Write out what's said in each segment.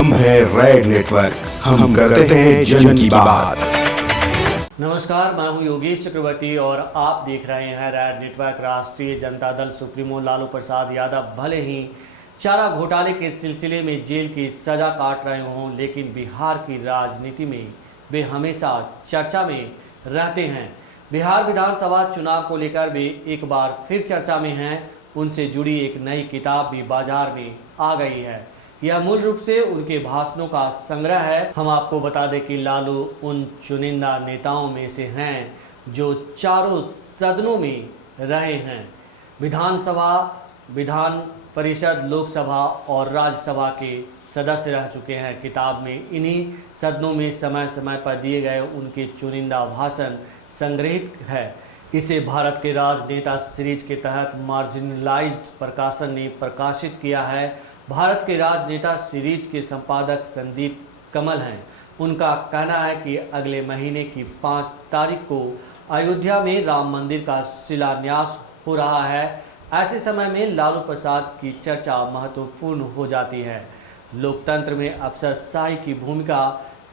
हम है red network, हम करते हैं जन की बात। नमस्कार, मैं हूं योगेश चक्रवर्ती और आप देख रहे हैं रेड नेटवर्क। राष्ट्रीय जनता दल सुप्रीमो लालू प्रसाद यादव भले ही चारा घोटाले के सिलसिले में जेल की सजा काट रहे हों, लेकिन बिहार की राजनीति में वे हमेशा चर्चा में रहते हैं। बिहार विधानसभा चुनाव को लेकर वे एक बार फिर चर्चा में हैं। उनसे जुड़ी एक नई किताब भी बाजार में आ गई है। यह मूल रूप से उनके भाषणों का संग्रह है। हम आपको बता दें कि लालू उन चुनिंदा नेताओं में से हैं जो चारों सदनों में रहे हैं। विधानसभा, विधान परिषद, लोकसभा और राज्यसभा के सदस्य रह चुके हैं। किताब में इन्हीं सदनों में समय समय पर दिए गए उनके चुनिंदा भाषण संग्रहित है। इसे भारत के राजनेता सीरीज के तहत मार्जिनलाइज्ड प्रकाशन ने प्रकाशित किया है। भारत के राजनेता सीरीज के संपादक संदीप कमल हैं। उनका कहना है कि अगले महीने की 5 तारीख को अयोध्या में राम मंदिर का शिलान्यास हो रहा है। ऐसे समय में लालू प्रसाद की चर्चा महत्वपूर्ण हो जाती है। लोकतंत्र में अफसरशाही की भूमिका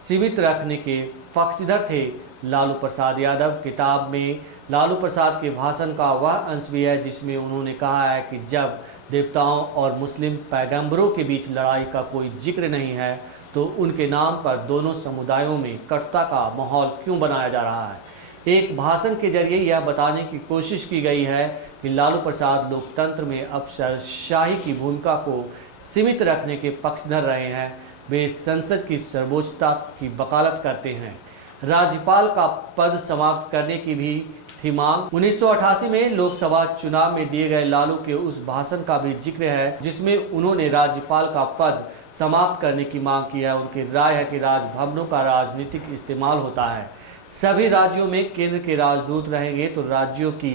सीमित रखने के पक्षधर थे लालू प्रसाद यादव। किताब में लालू प्रसाद के भाषण का वह अंश भी है जिसमें उन्होंने कहा है कि जब देवताओं और मुस्लिम पैगंबरों के बीच लड़ाई का कोई जिक्र नहीं है तो उनके नाम पर दोनों समुदायों में कटुता का माहौल क्यों बनाया जा रहा है। एक भाषण के जरिए यह बताने की कोशिश की गई है कि लालू प्रसाद लोकतंत्र में अफसरशाही की भूमिका को सीमित रखने के पक्षधर रहे हैं। वे संसद की सर्वोच्चता की वकालत करते हैं। राज्यपाल का पद समाप्त करने की भी थी मांग। 1988 में लोकसभा चुनाव में दिए गए लालू के उस भाषण का भी जिक्र है जिसमें उन्होंने राज्यपाल का पद समाप्त करने की मांग की है। उनकी राय है कि राजभवनों का राजनीतिक इस्तेमाल होता है। सभी राज्यों में केंद्र के राजदूत रहेंगे तो राज्यों की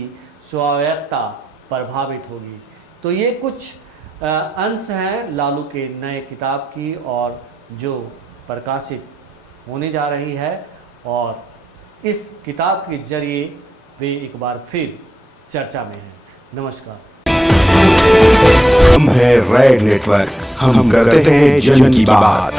स्वायत्तता प्रभावित होगी। तो ये कुछ अंश हैं लालू के नए किताब की और जो प्रकाशित होने जा रही है, और इस किताब के जरिए वे एक बार फिर चर्चा में हैं। नमस्कार। हम है रेड नेटवर्क, हम करते हैं जन की बात।